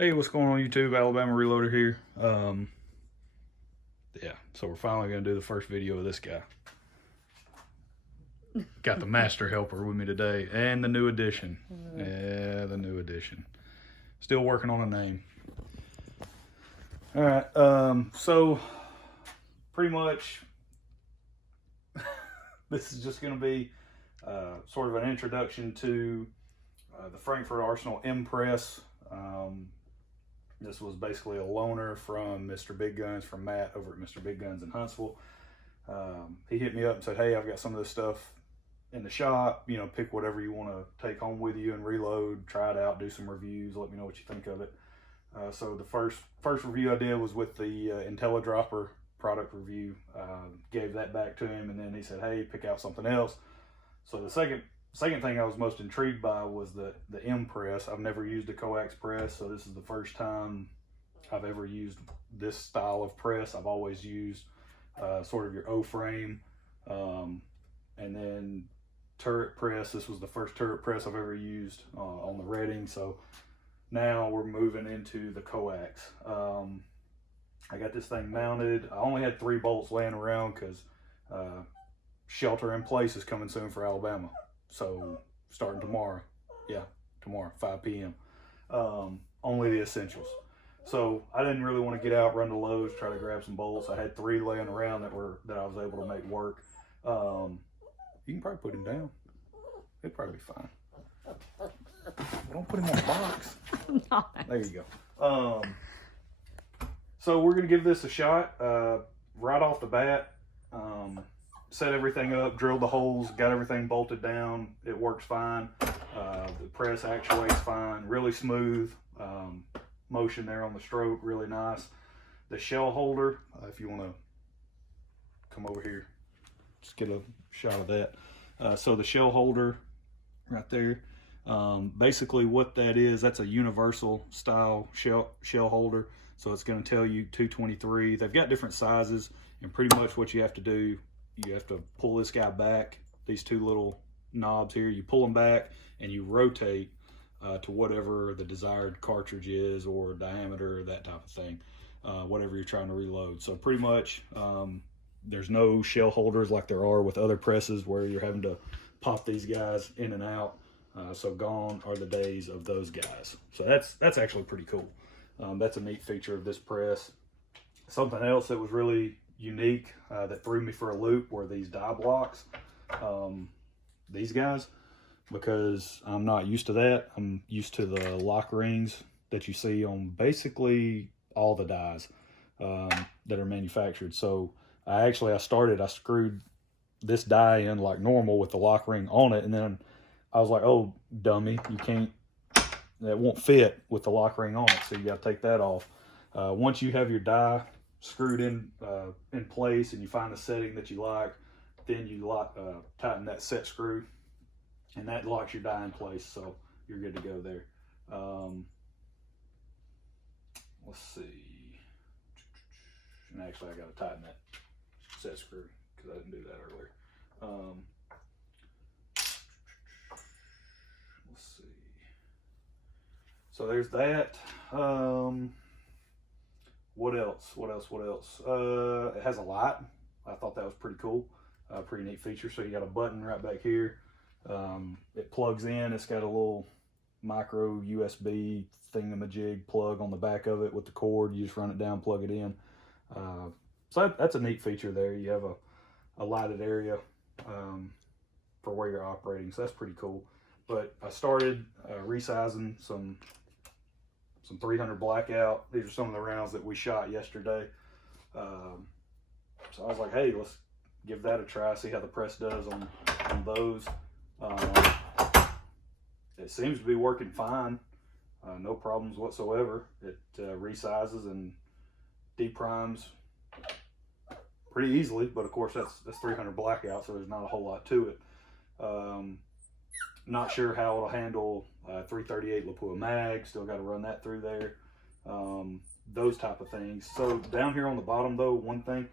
Hey, what's going on YouTube? Alabama Reloader here. Yeah, so we're finally going to do the first video of this guy. Got the master helper with me today and the new edition. Yeah, the new edition. Still working on a name. All right, so pretty much this is just going to be sort of an introduction to the Frankford Arsenal M-Press. This was basically a loaner from Mr. Big Guns, from Matt over at Mr. Big Guns in Huntsville. He hit me up and said, hey, I've got some of this stuff in the shop, you know, pick whatever you want to take home with you and reload, try it out, do some reviews, let me know what you think of it. So the first review I did was with the IntelliDropper product review. Gave that back to him, and then he said, hey, pick out something else. So the second thing I was most intrigued by was the M press. I've never used a Coax press, so this is the first time I've ever used this style of press. I've always used sort of your O-frame, and then turret press. This was the first turret press I've ever used on the Reading. So now we're moving into the Coax. I got this thing mounted. I only had 3 bolts laying around because shelter in place is coming soon for Alabama. So starting tomorrow, tomorrow, 5 p.m. Only the essentials. So I didn't really want to get out, run to Lowe's, try to grab some bolts. I had 3 laying around that I was able to make work. You can probably put him down. He'll probably be fine. Don't put him on a box. There you go. So we're gonna give this a shot right off the bat. Set everything up, drilled the holes, got everything bolted down. It works fine. The press actuates fine, really smooth motion there on the stroke, really nice. The shell holder, if you want to come over here, just get a shot of that. So the shell holder right there, basically what that is, that's a universal style shell holder. So it's going to tell you 223. They've got different sizes, and pretty much what you have to do, you have to pull this guy back, these 2 little knobs here, you pull them back and you rotate to whatever the desired cartridge is, or diameter, that type of thing, whatever you're trying to reload. So pretty much there's no shell holders like there are with other presses where you're having to pop these guys in and out. So gone are the days of those guys. So that's actually pretty cool. That's a neat feature of this press. Something else that was really unique that threw me for a loop were these die blocks. These guys, because I'm not used to that. I'm used to the lock rings that you see on basically all the dies that are manufactured. So I screwed this die in like normal with the lock ring on it, and then I was like, oh dummy, you can't, that won't fit with the lock ring on it, so you got to take that off. Once you have your die screwed in place and you find a setting that you like, then you tighten that set screw, and that locks your die in place, so you're good to go there. Let's see, and actually I got to tighten that set screw because I didn't do that earlier. Let's see. So there's that. What else? It has a light. I thought that was pretty cool. Pretty neat feature. So you got a button right back here. It plugs in. It's got a little micro USB thingamajig plug on the back of it with the cord. You just run it down, plug it in. So that's a neat feature there. You have a lighted area for where you're operating. So that's pretty cool. But I started resizing some 300 blackout. These are some of the rounds that we shot yesterday. So I was like, hey, let's give that a try, see how the press does on those. It seems to be working fine. No problems whatsoever. It resizes and deprimes pretty easily, but of course that's 300 blackout, so there's not a whole lot to it. Not sure how it'll handle 338 Lapua mag. Still got to run that through there. Those type of things. So down here on the bottom though, one thing,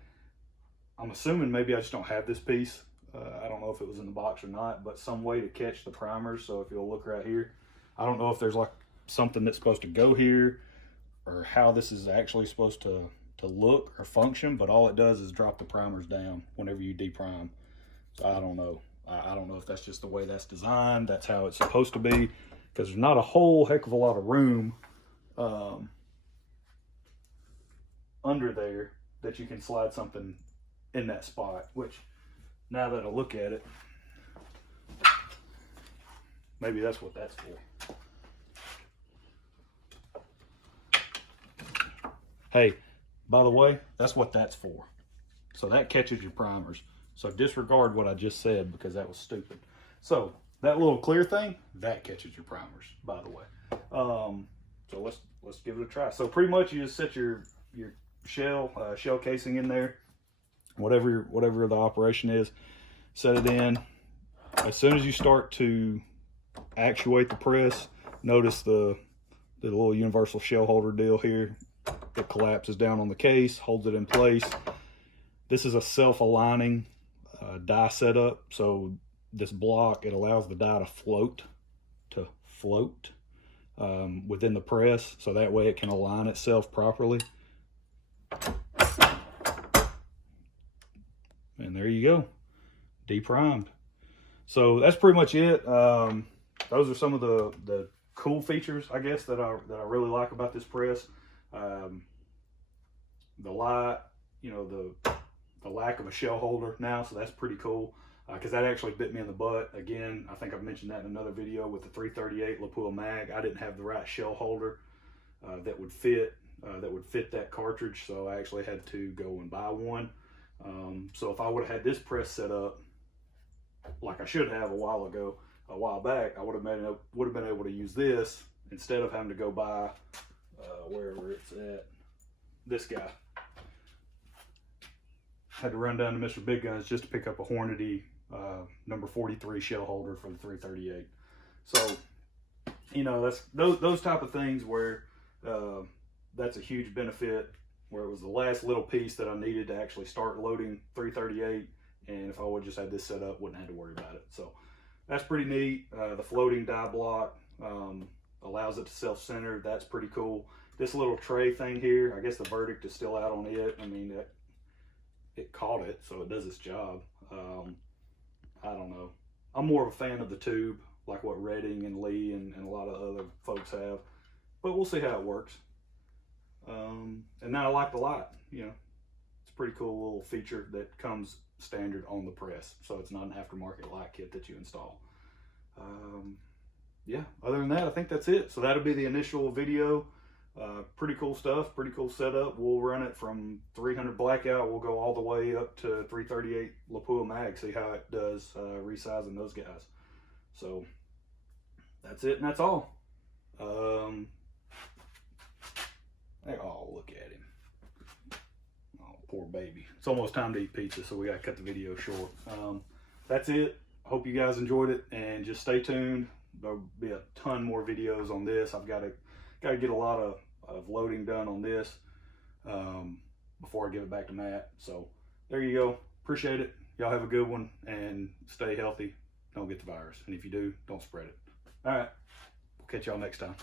I'm assuming maybe I just don't have this piece. I don't know if it was in the box or not, but some way to catch the primers. So if you'll look right here, I don't know if there's like something that's supposed to go here. or how this is actually supposed to look or function, but all it does is drop the primers down whenever you deprime. So I don't know. I don't know if that's just the way that's designed. That's how it's supposed to be, because there's not a whole heck of a lot of room under there that you can slide something in that spot, which now that I look at it, maybe that's what that's for. Hey, by the way, that's what that's for. So that catches your primers. So disregard what I just said, because that was stupid. So that little clear thing, that catches your primers, by the way. So let's give it a try. So pretty much you just set your shell casing in there, whatever the operation is, set it in. As soon as you start to actuate the press, notice the little universal shell holder deal here. It collapses down on the case, holds it in place. This is a self-aligning die setup, so this block, it allows the die to float within the press, so that way it can align itself properly. And there you go, deprimed. So that's pretty much it. Those are some of the cool features, I guess, that I really like about this press. The light, you know, the lack of a shell holder now, so that's pretty cool, because that actually bit me in the butt. Again, I think I've mentioned that in another video with the 338 Lapua mag. I didn't have the right shell holder that would fit that cartridge, so I actually had to go and buy one. So if I would have had this press set up like I should have a while back, I would have been able to use this instead of having to go buy wherever it's at. This guy had to run down to Mr. Big Guns just to pick up a Hornady number 43 shell holder for the 338. So, you know, that's those type of things where that's a huge benefit, where it was the last little piece that I needed to actually start loading 338, and if I would just had this set up, wouldn't have to worry about it. So that's pretty neat. The floating die block allows it to self-center. That's pretty cool. This little tray thing here, I guess the verdict is still out on it. I mean, it caught it, so it does its job. I don't know. I'm more of a fan of the tube, like what Redding and Lee and a lot of other folks have, but we'll see how it works. And now I like the light. You know, it's a pretty cool little feature that comes standard on the press, so it's not an aftermarket light kit that you install. Yeah, other than that, I think that's it. So that'll be the initial video. Pretty cool stuff, pretty cool setup. We'll run it from 300 blackout. We'll go all the way up to 338 Lapua mag, see how it does resizing those guys. So that's it, and that's all. Oh, look at him. Oh, poor baby. It's almost time to eat pizza, so we gotta cut the video short. That's it. I hope you guys enjoyed it, and just stay tuned. There'll be a ton more videos on this. I've got to get a lot of loading done on this before I give it back to Matt. So there you go. Appreciate it. Y'all have a good one, and stay healthy. Don't get the virus, and if you do, don't spread it. All right, we'll catch y'all next time.